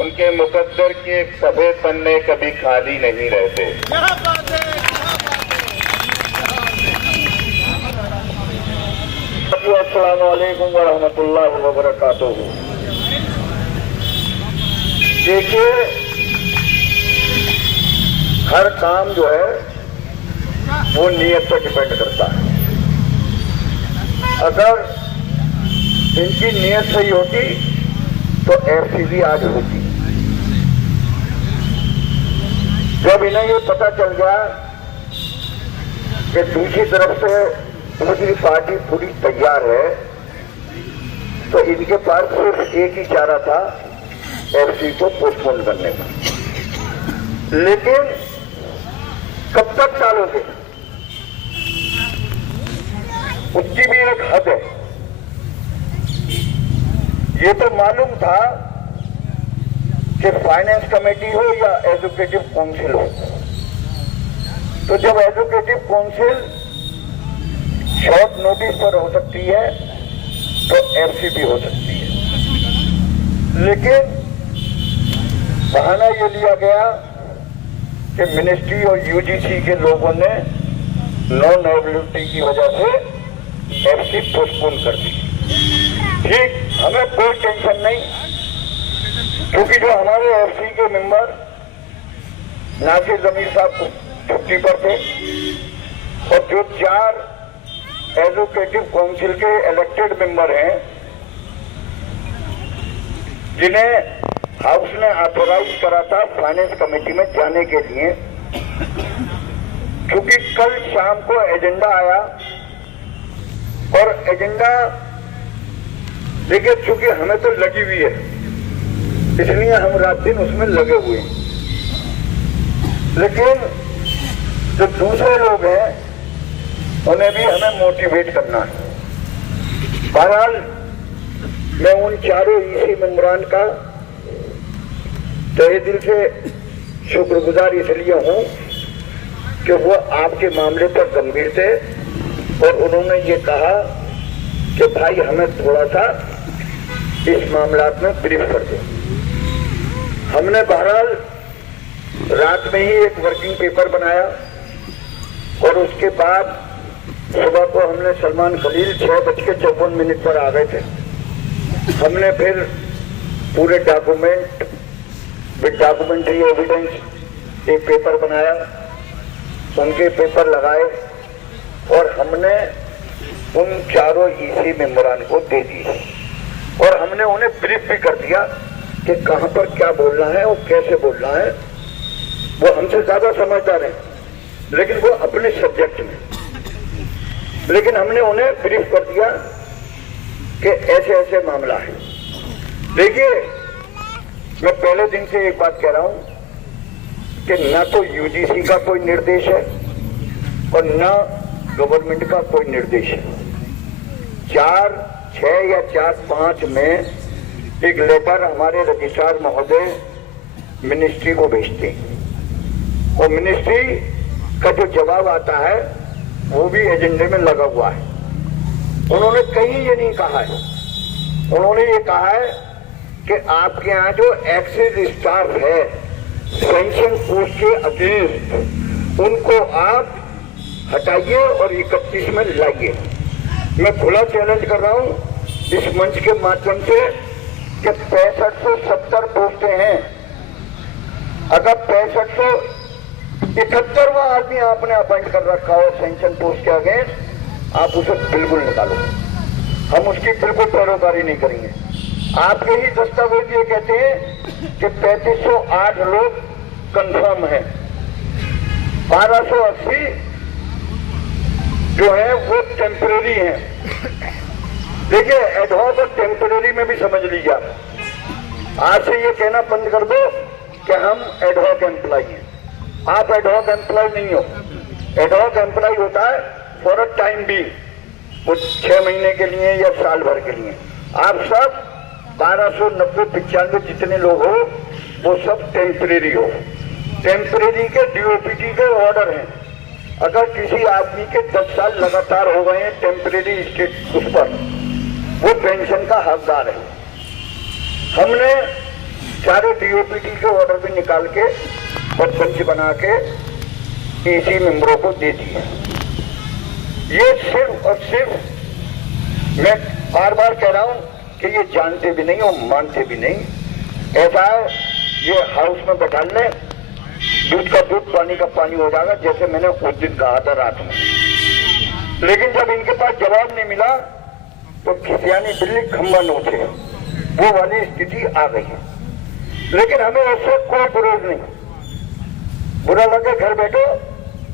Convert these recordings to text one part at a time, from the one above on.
उनके मुकद्दर के सफेद पन्ने कभी खाली नहीं रहते। अस्सलामु अलैकुम व रहमतुल्लाहि व बरकातुहू। देखिए, हर काम जो है वो नीयत पर डिपेंड करता है। अगर इनकी नीयत सही होती तो एफसीबी आज होती। जब इन्हें ये पता चल गया कि दूसरी तरफ से दूसरी पार्टी पूरी तैयार है, तो इनके पास सिर्फ एक ही चारा था, एफसी को पोस्टपोन करने का। लेकिन कब तक टालोगे? उसकी भी एक हद है। ये तो मालूम था कि फाइनेंस कमेटी हो या एजुकेटिव काउंसिल हो, तो जब एजुकेटिव काउंसिल शॉर्ट नोटिस पर हो सकती है तो एफसी भी हो सकती है। लेकिन बहाना ये लिया गया कि मिनिस्ट्री और यूजीसी के लोगों ने नॉन अवेलेबिलिटी की वजह से एफसी पोस्टपोन कर दी। ठीक, हमें कोई टेंशन नहीं, क्योंकि जो हमारे एफसी के मेंबर नासिर जमीर साहब छुट्टी पर थे और जो 4 एजुकेटिव काउंसिल के इलेक्टेड मेंबर हैं, जिन्हें हाउस ने ऑथोराइज करा था फाइनेंस कमेटी में जाने के लिए, क्योंकि कल शाम को एजेंडा आया और एजेंडा देखिए, चूंकि हमें तो लगी हुई है इसलिए हम रात दिन उसमें लगे हुए हैं, लेकिन जो दूसरे लोग हैं उन्हें भी हमें मोटिवेट करना है। बहरहाल मैं उन चारों ईसी मेंबरान का तहे दिल से शुक्रगुजार इसलिए हूं कि वो आपके मामले पर गंभीर थे और उन्होंने ये कहा कि भाई हमें थोड़ा सा इस मामला में ब्रीफ कर दो। हमने बहरहाल रात में ही एक वर्किंग पेपर बनाया और उसके बाद सुबह को हमने सलमान खलील 6:54 पर आ गए थे। हमने फिर पूरे डॉक्यूमेंट विद डॉक्यूमेंट्री एविडेंस एक पेपर बनाया, उनके पेपर लगाए और हमने उन चारों ईसी मेंबरान को दे दिए और हमने उन्हें ब्रीफ भी कर दिया कि कहां पर क्या बोलना है और कैसे बोलना है। वो हमसे ज्यादा समझदार हैं, लेकिन वो अपने सब्जेक्ट में, लेकिन हमने उन्हें ब्रीफ कर दिया कि ऐसे ऐसे मामला है। देखिए, मैं पहले दिन से एक बात कह रहा हूं कि ना तो यूजीसी का कोई निर्देश है और ना गवर्नमेंट का कोई निर्देश है। 4, 6 या 4, 5 में एक लेटर हमारे रजिस्ट्रार महोदय मिनिस्ट्री को भेजते हैं और मिनिस्ट्री का जो जवाब आता है वो भी एजेंडे में लगा हुआ है। उन्होंने कहीं ये नहीं कहा है, उन्होंने ये कहा है कि आपके यहाँ जो एक्सेस स्टाफ है पेंशन पोस्ट के अगेंस्ट, उनको आप हटाइए और 31 में लाइए। मैं खुला चैलेंज कर रहा हूं इस मंच के माध्यम से कि 6570 पोस्टें हैं। अगर 6571वां आदमी आपने अपॉइंट कर रखा हो पेंशन पोस्ट के अगेंस्ट, आप उसे बिल्कुल निकालो। हम उसकी बिल्कुल पैरोकारी नहीं करेंगे। आपके ही दस्तावेज ये कहते हैं कि 3508 लोग कंफर्म हैं, 1280 जो है वो टेम्परेरी हैं। देखिए, एडहॉक और टेम्परेरी में भी समझ लीजिए। आज से ये कहना बंद कर दो कि हम एडहॉक एम्प्लॉय हैं। आप एडहॉक एम्प्लॉय नहीं हो। एडहॉक एम्प्लॉय होता है फॉर अ टाइम बी, वो 6 महीने के लिए या साल भर के लिए। आप सब 1290-95 जितने लोग हो वो सब टेम्परेरी हो। टेम्परेरी के डीओपीटी के ऑर्डर हैं। अगर किसी आदमी के 10 साल लगातार हो गए हैं टेम्परेरी स्टेट उस पर, वो पेंशन का हकदार है। हमने सारे डीओपीटी के ऑर्डर भी निकाल के और पंच बना के एसी मेंबरों को दे दिए। ये सिर्फ और सिर्फ मैं बार बार कह रहा हूं कि ये जानते भी नहीं और मानते भी नहीं। ऐसा है ये हाउस में बैठा ले, दूध का दूध पानी का पानी हो जाएगा, जैसे मैंने उस दिन कहा था रात में। लेकिन जब इनके पास जवाब नहीं मिला तो खिसियानी बिल्ली खंबा नोचे, वो वाली स्थिति आ गई है। लेकिन हमें उससे कोई विरोध नहीं, बुरा लगे घर बैठो,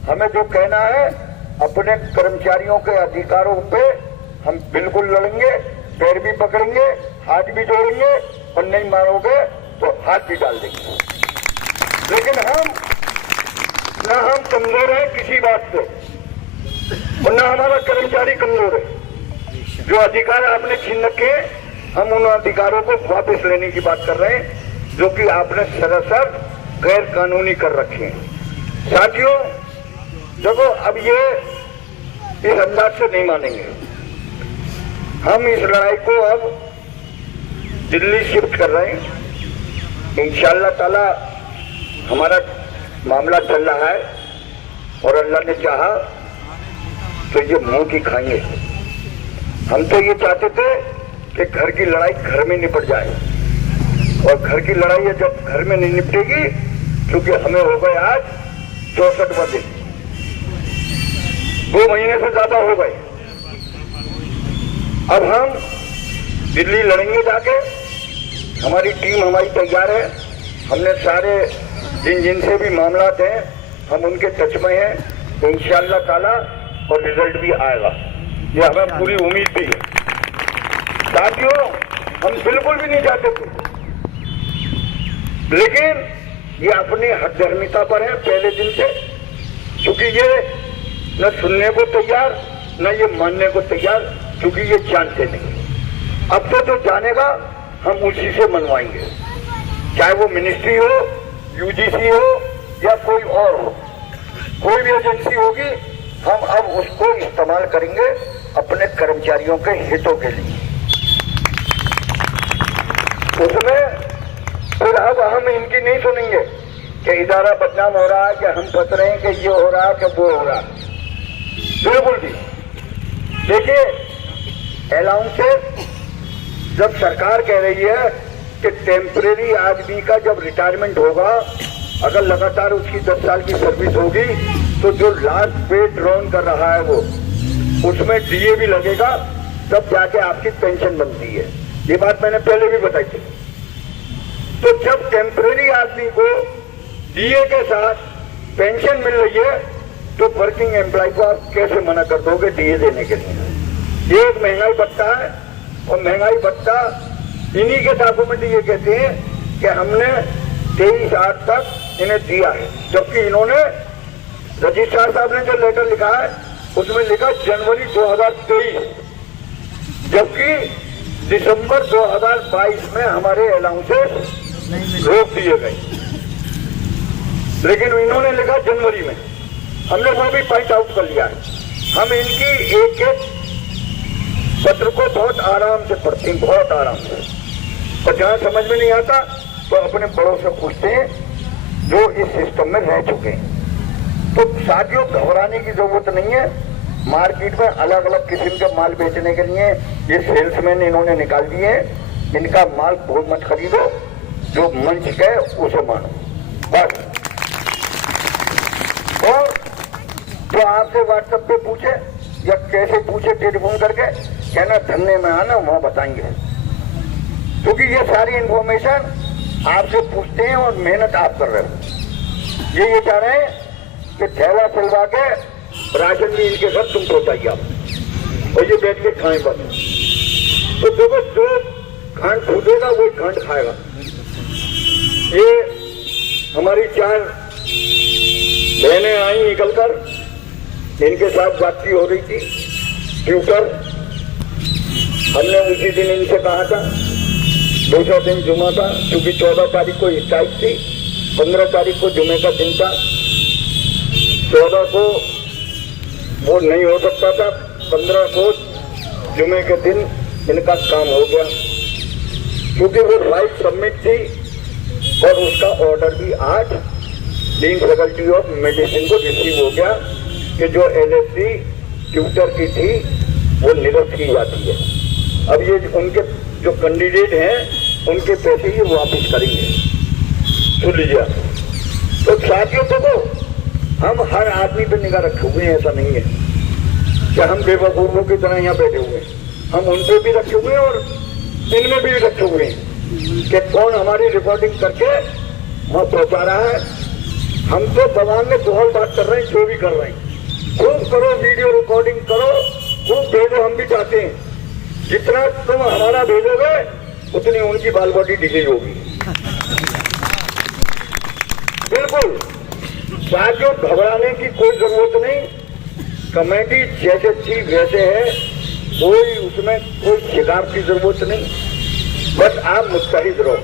हमें जो कहना है अपने कर्मचारियों के अधिकारों पे हम बिल्कुल लड़ेंगे, पैर भी पकड़ेंगे, हाथ भी जोड़ेंगे और नहीं मारोगे तो हाथ भी डाल देंगे। लेकिन हम कमजोर है किसी बात पे और ना हमारा कर्मचारी कमजोर है। जो अधिकार आपने छीन रखे हम उन अधिकारों को वापस लेने की बात कर रहे हैं जो कि आपने सरासर गैर कानूनी कर रखे हैं। साथियों देखो, अब ये इस अंदाज से नहीं मानेंगे। हम इस लड़ाई को अब दिल्ली शिफ्ट कर रहे हैं। इंशाअल्लाह ताला हमारा मामला चल रहा है और अल्लाह ने चाहा तो ये मुंह की खाएंगे। हम तो ये चाहते थे कि घर की लड़ाई घर में निपट जाए और घर की लड़ाई जब घर में नहीं निपटेगी, क्योंकि हमें हो गए आज 64वां दिन, 2 महीने से ज्यादा हो गए। अब हम दिल्ली लड़ेंगे जाके, हमारी टीम हमारी तैयार है। हमने सारे जिनसे भी मामला हैं हम उनके टच में हैं इंशाअल्लाह ताला, और रिजल्ट भी आएगा, ये हमें पूरी उम्मीद भी है। साथियों हम बिल्कुल भी नहीं चाहते थे, लेकिन ये अपनी हठधर्मिता पर है पहले दिन से, क्योंकि ये न सुनने को तैयार न ये मानने को तैयार, क्योंकि ये जानते नहीं। अब तो जो जानेगा हम उसी से मनवाएंगे, चाहे वो मिनिस्ट्री हो, यूजीसी हो या कोई और हो, कोई भी एजेंसी होगी, हम अब उसको इस्तेमाल करेंगे अपने कर्मचारियों के हितों के लिए। उसमें फिर अब हम इनकी नहीं सुनेंगे कि इदारा बदनाम हो रहा है, कि हम फंस रहे हैं, कि ये हो रहा है, कि वो हो रहा है। बिल्कुल भी देखिए, अलाउंसेस जब सरकार कह रही है कि टेम्परेरी आदमी का जब रिटायरमेंट होगा, अगर लगातार उसकी 10 साल की सर्विस होगी, तो जो लास्ट पे ड्रॉन कर रहा है वो उसमें डीए भी लगेगा, तब जाके आपकी पेंशन बनती है। ये बात मैंने पहले भी बताई थी। तो जब टेम्परेरी आदमी को डीए के साथ पेंशन मिल रही है, तो वर्किंग एम्प्लॉय को आप कैसे मना कर दोगे डीए देने के लिए? ये एक महंगाई भत्ता है, और महंगाई भत्ता इन्हीं के डॉक्यूमेंट ये कहते हैं कि हमने 23/8 तक इन्हें दिया है, जबकि इन्होंने रजिस्ट्रार साहब ने जो लेटर लिखा है उसमें लिखा जनवरी 2023, जबकि दिसंबर 2022 में हमारे अलाउंसेस रोक दिए गए, लेकिन इन्होंने लिखा जनवरी में। हमने वो भी पॉइंट आउट कर लिया है। हम इनकी एक एक पत्र को बहुत आराम से पढ़ते हैं, बहुत आराम से, और जहां समझ में नहीं आता तो अपने बड़ों से पूछते हैं जो इस सिस्टम में रह चुके हैं। तो साथियों घबराने की जरूरत नहीं है। मार्केट में अलग अलग किस्म के माल बेचने के लिए ये सेल्समैन इन्होंने निकाल दिए हैं। इनका माल बहुत मत खरीदो, जो मंच कहे उसे मानो बस। और जो आपसे व्हाट्सएप पे पूछे या कैसे पूछे टेलीफोन करके, कहना धरने में आना, वहां बताएंगे, क्योंकि ये सारी इंफॉर्मेशन आपसे पूछते हैं और मेहनत आप कर रहे हो। ये चाह रहे हैं कि थैला सिलवा के राशन भी इनके साथ तुम पहुंचाइए आप, और ये बैठ के खाएं बस। तो देखो, जो खांड फूटेगा वही खांड खाएगा। ये हमारी 4 बहनें आई निकलकर, इनके साथ बातचीत हो रही थी ट्विटर। हमने उसी दिन इनसे कहा था, दूसरा दिन जुमा था, क्योंकि 14 तारीख को स्ट्राइक थी, 15 तारीख को जुमे का दिन था, 14 को वो नहीं हो सकता था, 15 को जुमे के दिन इनका काम हो गया, क्योंकि वो राइट सबमिट थी और उसका ऑर्डर भी आज डीन फैकल्टी ऑफ मेडिसिन को रिसीव हो गया कि जो LSC ट्यूटर की थी वो निरस्त की जाती है। अब ये उनके जो कैंडिडेट हैं उनके पैसे ही वापस करेंगे। सुन लीजिए। तो साथियों देखो, हम हर आदमी पे निगाह रखे हुए हैं, ऐसा नहीं है कि हम बेवकूफों की तरह यहाँ बैठे हुए हैं। हम उन पे भी रखे हुए हैं और इनमें भी रखे हुए हैं कि कौन हमारी रिकॉर्डिंग करके वहां पहुंचा रहा है। हम तो दबाव में बहुत बात कर रहे हैं, जो भी कर रहे हैं। खूब करो, वीडियो रिकॉर्डिंग करो, खूब भेजो, हम भी चाहते हैं। जितना तुम हमारा भेजोगे उतनी उनकी बाल बॉडी डिलीट होगी। बिल्कुल साथियों, घबराने की कोई जरूरत नहीं। कमेटी जैसे थी वैसे है, कोई उसमें कोई शिकायत की जरूरत नहीं। बस आप मुस्तैद रहो।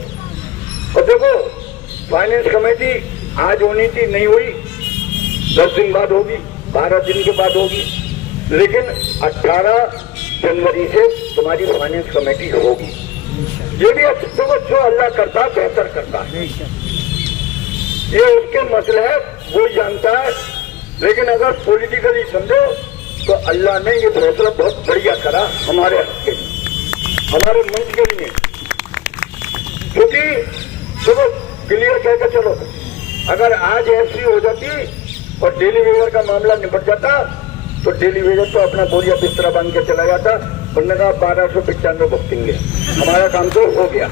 और देखो, फाइनेंस कमेटी आज होनी थी, नहीं हुई, 10 दिन बाद होगी, 12 दिन के बाद होगी, लेकिन 18 जनवरी से तुम्हारी फाइनेंस कमेटी होगी। ये भी देखो, जो अल्लाह करता है बेहतर करता है। ये उसके मसले है, वो जानता है। लेकिन अगर पॉलिटिकली समझो तो अल्लाह ने ये फैसला बहुत बढ़िया करा हमारे हक के लिए, हमारे मंच के लिए। क्योंकि देखो, क्लियर कह के चलो, अगर आज ऐसी हो जाती और डेली वेजर का मामला निपट जाता तो डेली वेजर तो अपना बोरिया बिस्तरा बांध के चला जाता। उन्होंने कहा 1295 भुगतेंगे, हमारा काम तो हो गया।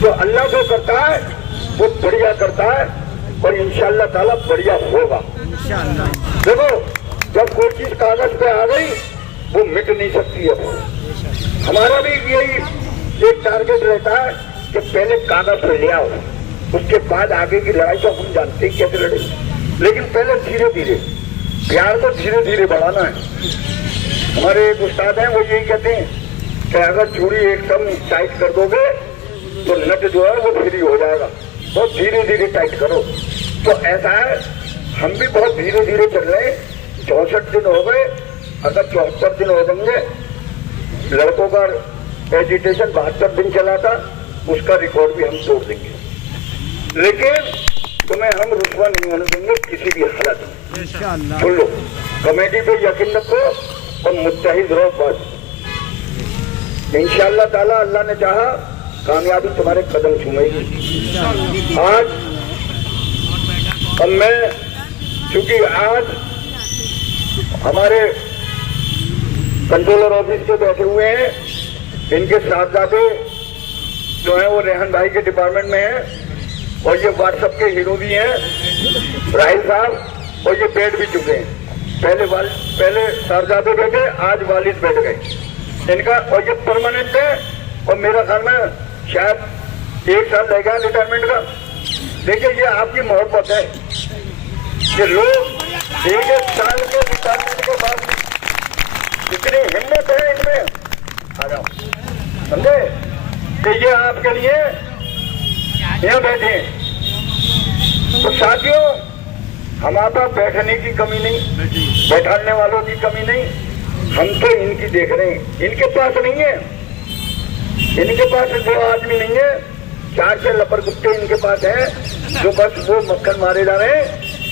तो अल्लाह जो करता है वो बढ़िया करता है और इंशाअल्लाह ताला बढ़िया होगा। देखो, जब कोई चीज कागज पे आ गई वो मिट नहीं सकती है। हमारा भी यही एक टारगेट रहता है कि पहले कागज पे ले आओ, उसके बाद आगे की लड़ाई तो हम जानते हैं कैसे लड़े, लेकिन पहले धीरे धीरे प्यार को धीरे धीरे बढ़ाना है। हमारे एक उस्ताद हैं, वो यही कहते हैं कि अगर चूड़ी एकदम टाइट कर दोगे तो नट जो है वो फ्री हो जाएगा, बहुत धीरे धीरे टाइट करो। तो ऐसा है, हम भी बहुत धीरे धीरे चल रहे हैं। 64 दिन हो गए, अगर 74 दिन हो जाएंगे। लड़कों का एजिटेशन 72 दिन चला था, उसका रिकॉर्ड भी हम तोड़ देंगे। लेकिन तुम्हें हम रुसवा नहीं होने देंगे किसी भी हालत में। सुन लो, कमेटी पे यकीन रखो और मुत्तहिद रहो बस। इंशाअल्लाह ताला अल्लाह ने चाहा कामयाबी तुम्हारे कदम चूमेगी। आज अब मैं, चूंकि आज हमारे कंट्रोलर ऑफिस के बैठे हुए हैं, इनके साहबजादे जो है वो रेहन भाई के डिपार्टमेंट में है और ये व्हाट्सएप के हीरो भी हैं राहिल साहब, और ये बैठ भी चुके हैं। पहले साहबजादे बैठे, आज वालिद बैठ गए इनका, और ये परमानेंट है। और मेरा ख्याल में शायद 1 साल रह गया रिटायरमेंट का। देखिए, ये आपकी मोहब्बत है कि लोग 1 साल के रिटायरमेंट के बाद इतनी हिम्मत है इनमें, आ जाओ, समझे कि ये आपके लिए यहाँ बैठे। तो साथियों, हमारे पास बैठने की कमी नहीं, बैठाने वालों की कमी नहीं, हम तो इनकी देख रहे हैं। इनके पास नहीं है, इनके पास वो आदमी नहीं है, 4 लपर कुत्ते इनके पास हैं जो बस वो मक्खन मारे जा रहे हैं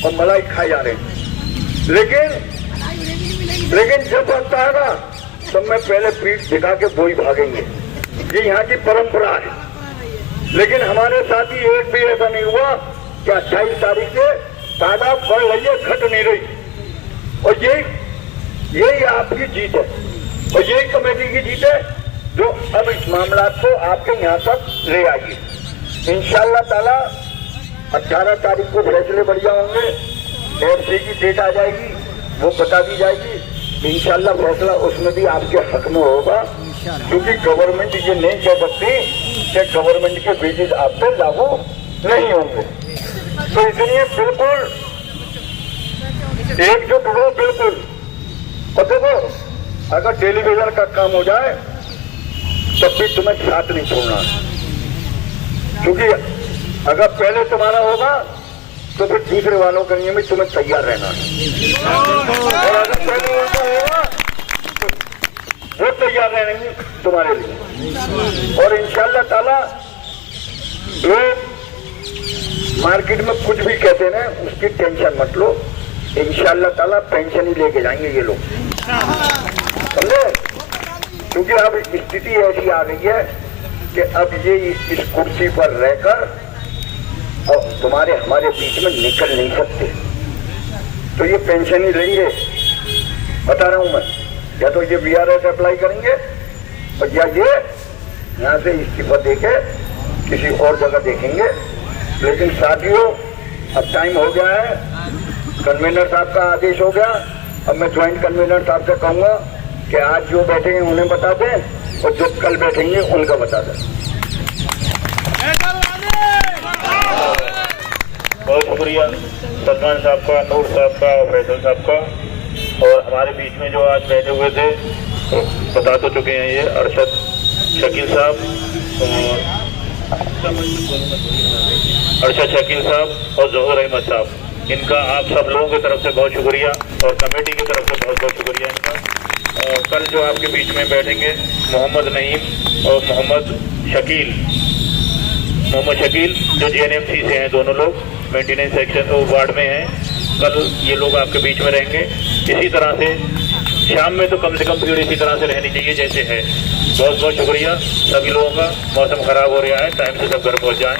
और मलाई खाए जा रहे हैं। लेकिन जब वक्त आएगा तो मैं पहले पीठ दिखा के वो ही भागेंगे। ये यहाँ की परंपरा है। लेकिन हमारे साथी एक भी ऐसा नहीं हुआ कि 28 तारीख से तादाद बढ़ रही है, घट नहीं रही। और यही आपकी जीत है और यही कमेटी की जीत है जो अब इस मामला को आपके यहाँ तक ले आएगी। इंशाअल्लाह ताला 18 तारीख को फैसले बढ़िया होंगे, FC की डेट आ जाएगी, वो बता दी जाएगी। इंशाअल्लाह फैसला उसमें भी आपके हक में होगा, क्योंकि गवर्नमेंट ये नहीं कह सकती कि गवर्नमेंट के बेसिस आप पे लागू नहीं होंगे। तो इसलिए बिल्कुल एकजुट हो, बिल्कुल। और देखो, अगर टेलीविजन का काम हो जाए तब भी तुम्हें साथ नहीं छोड़ना, क्योंकि अगर पहले तुम्हारा होगा तो फिर दूसरे वालों के लिए भी तुम्हें तैयार रहना है। और अगर पहले उनका होगा तो वो तैयार रहेंगे तुम्हारे लिए। और इंशाअल्लाह ताला लोग मार्केट में कुछ भी कहते ना, उसकी टेंशन मत लो, इंशाअल्लाह ताला पेंशन ही लेके जाएंगे ये लोग, समझे? क्योंकि अब स्थिति ऐसी आ गई है कि अब ये इस कुर्सी पर रहकर और तुम्हारे हमारे बीच में निकल नहीं सकते, तो ये पेंशन ही लेंगे, बता रहा हूं मैं। या तो ये VRS अप्लाई करेंगे और या ये यहाँ से इस्तीफा देके किसी और जगह देखेंगे। लेकिन साथियों, अब टाइम हो गया है, कन्वीनर साहब का आदेश हो गया। अब मैं ज्वाइंट कन्वीनर साहब से कहूंगा कि आज जो बैठेंगे उन्हें बता दें और जो कल बैठेंगे उनका बता दें। बहुत शुक्रिया सलमान साहब का, नूर साहब का और फैसल साहब का। और हमारे बीच में जो आज बैठे हुए थे तो बता तो चुके हैं, ये अरशद शकील साहब और जौहर अहमद साहब, इनका आप सब लोगों की तरफ से बहुत शुक्रिया और कमेटी की तरफ से बहुत बहुत शुक्रिया इनका। कल जो आपके बीच में बैठेंगे मोहम्मद नईम और मोहम्मद शकील जो JNMC से हैं, दोनों लोग मेंटेनेंस सेक्शन वार्ड में हैं। कल ये लोग आपके बीच में रहेंगे। इसी तरह से शाम में तो कम से कम भीड़ इसी तरह से रहनी चाहिए जैसे है। बहुत बहुत शुक्रिया सभी लोगों का। मौसम खराब हो रहा है, टाइम से सब घर पहुंच जाएं।